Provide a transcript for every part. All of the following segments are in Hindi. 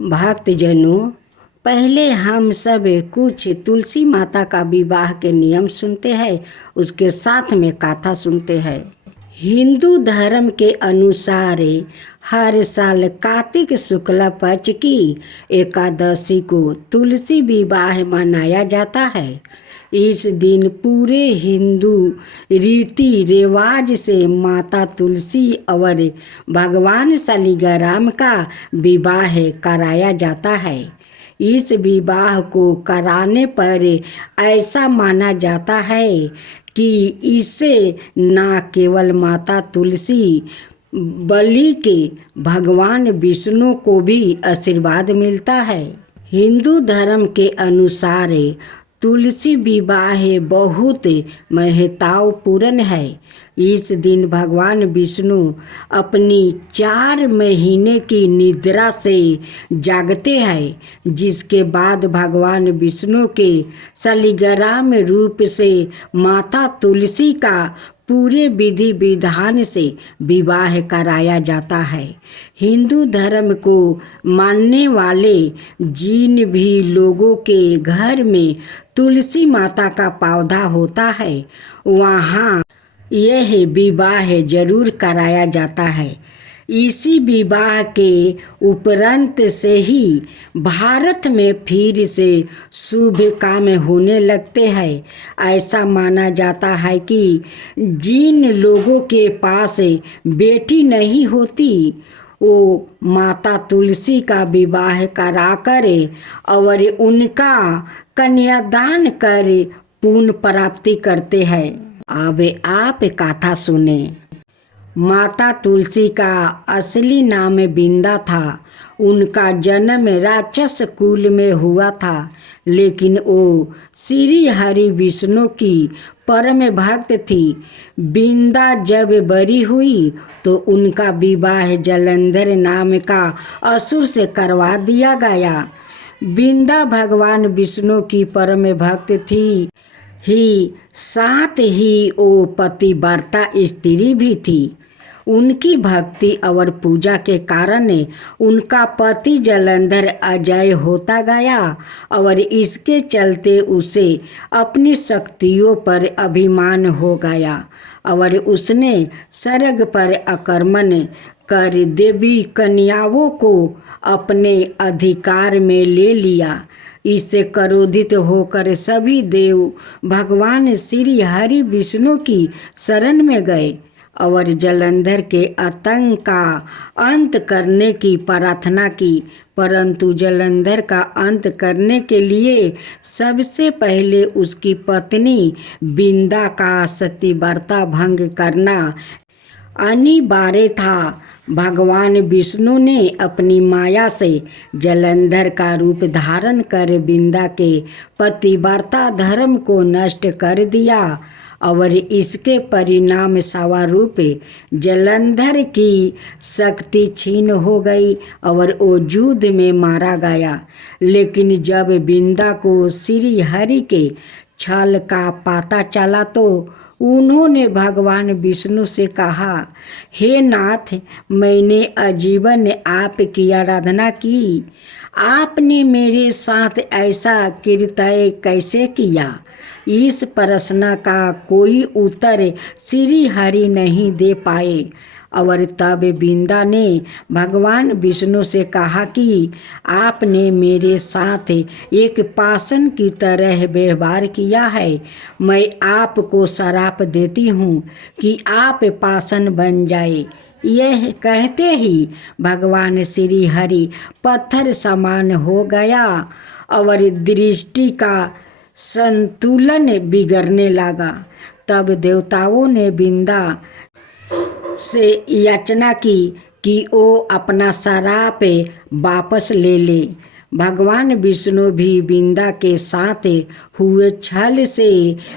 भक्तजनों, पहले हम सब कुछ तुलसी माता का विवाह के नियम सुनते हैं, उसके साथ में कथा सुनते हैं। हिंदू धर्म के अनुसार हर साल कार्तिक शुक्ल पक्ष की एकादशी को तुलसी विवाह मनाया जाता है। इस दिन पूरे हिंदू रीति रिवाज से माता तुलसी और भगवान शालिग्राम का विवाह कराया जाता है। इस विवाह को कराने पर ऐसा माना जाता है कि इससे न केवल माता तुलसी बल्कि भगवान विष्णु को भी आशीर्वाद मिलता है। हिंदू धर्म के अनुसार तुलसी विवाह बहुत महत्वपूर्ण है। इस दिन भगवान विष्णु अपनी 4 महीने की निद्रा से जागते हैं, जिसके बाद भगवान विष्णु के शालिग्राम रूप से माता तुलसी का पूरे विधि विधान से विवाह कराया जाता है। हिंदू धर्म को मानने वाले जिन भी लोगों के घर में तुलसी माता का पौधा होता है, वहाँ यह विवाह जरूर कराया जाता है। इसी विवाह के उपरांत से ही भारत में फिर से शुभ काम होने लगते हैं। ऐसा माना जाता है कि जिन लोगों के पास बेटी नहीं होती, वो माता तुलसी का विवाह कराकर और उनका कन्यादान कर पुण्य प्राप्ति करते हैं। अब आप कथा सुने। माता तुलसी का असली नाम बिंदा था। उनका जन्म राक्षस कुल में हुआ था, लेकिन वो श्री हरि विष्णु की परम भक्त थी। बिंदा जब बड़ी हुई तो उनका विवाह जलंधर नाम का असुर से करवा दिया गया। बिंदा भगवान विष्णु की परम भक्त थी ही साथ ही वो पतिव्रता स्त्री भी थी। उनकी भक्ति और पूजा के कारण उनका पति जलंधर अजय होता गया और इसके चलते उसे अपनी शक्तियों पर अभिमान हो गया और उसने स्वर्ग पर आक्रमण कर देवी कन्याओं को अपने अधिकार में ले लिया। इससे क्रोधित होकर सभी देव भगवान श्री हरि विष्णु की शरण में गए और जलंधर के आतंक का अंत करने की प्रार्थना की। परंतु जलंधर का अंत करने के लिए सबसे पहले उसकी पत्नी बिंदा का सतीव्रता भंग करना अनिवार्य था। भगवान विष्णु ने अपनी माया से जलंधर का रूप धारण कर बिंदा के पतिव्रता धर्म को नष्ट कर दिया और इसके परिणाम स्वरूप जलंधर की शक्ति छीन हो गई और वो युद्ध में मारा गया। लेकिन जब बिंदा को श्री हरि के छल का पता चला तो उन्होंने भगवान विष्णु से कहा, हे नाथ, मैंने आजीवन आपकी आराधना की, आपने मेरे साथ ऐसा कृत्य कैसे किया? इस प्रश्न का कोई उत्तर श्री हरि नहीं दे पाए और तब बिंदा ने भगवान विष्णु से कहा कि आपने मेरे साथ एक पाषाण की तरह व्यवहार किया है। मैं आपको श्राप देती हूँ कि आप पाषाण बन जाए। यह कहते ही भगवान श्री हरि पत्थर समान हो गया और दृष्टि का संतुलन बिगड़ने लगा। तब देवताओं ने बिंदा से याचना की कि वो अपना श्राप वापस ले ले। भगवान विष्णु भी बिंदा के साथ हुए छल से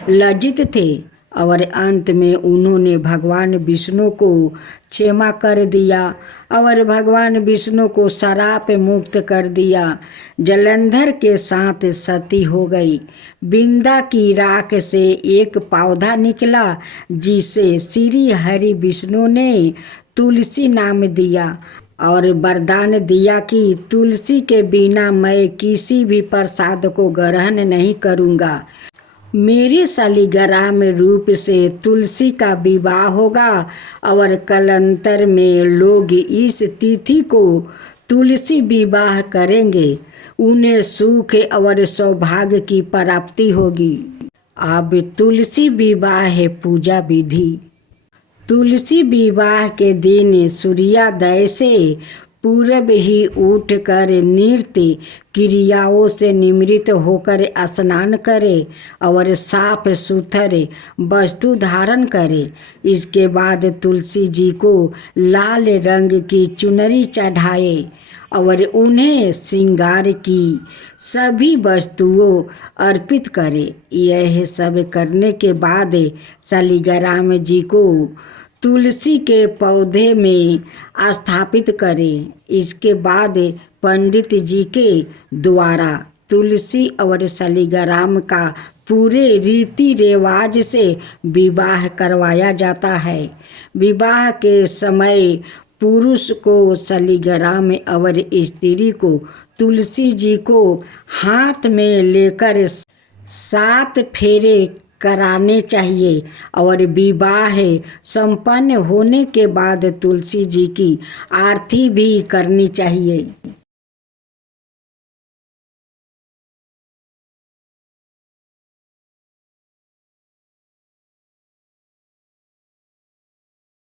लज्जित थे और अंत में उन्होंने भगवान विष्णु को क्षमा कर दिया और भगवान विष्णु को श्राप मुक्त कर दिया। जलंधर के साथ सती हो गई। बिंदा की राख से एक पौधा निकला जिसे श्री हरि विष्णु ने तुलसी नाम दिया और वरदान दिया कि तुलसी के बिना मैं किसी भी प्रसाद को ग्रहण नहीं करूँगा। मेरे शालिग्राम रूप से तुलसी का विवाह होगा और कलंतर में लोग इस तिथि को तुलसी विवाह करेंगे। उन्हें सुख और सौभाग्य की प्राप्ति होगी। अब तुलसी विवाह पूजा विधि। तुलसी विवाह के दिन सूर्योदय से पूर्व ही उठकर नृत्य क्रियाओं से निवृत्त होकर स्नान करे और साफ सुथरे वस्तु धारण करे। इसके बाद तुलसी जी को लाल रंग की चुनरी चढ़ाए और उन्हें श्रृंगार की सभी वस्तुओं अर्पित करे। यह सब करने के बाद शालिग्राम जी को तुलसी के पौधे में स्थापित करें। इसके बाद पंडित जी के द्वारा तुलसी और शालिग्राम का पूरे रीति रिवाज से विवाह करवाया जाता है। विवाह के समय पुरुष को शालिग्राम और स्त्री को तुलसी जी को हाथ में लेकर 7 फेरे कराने चाहिए और विवाह संपन्न होने के बाद तुलसी जी की आरती भी करनी चाहिए।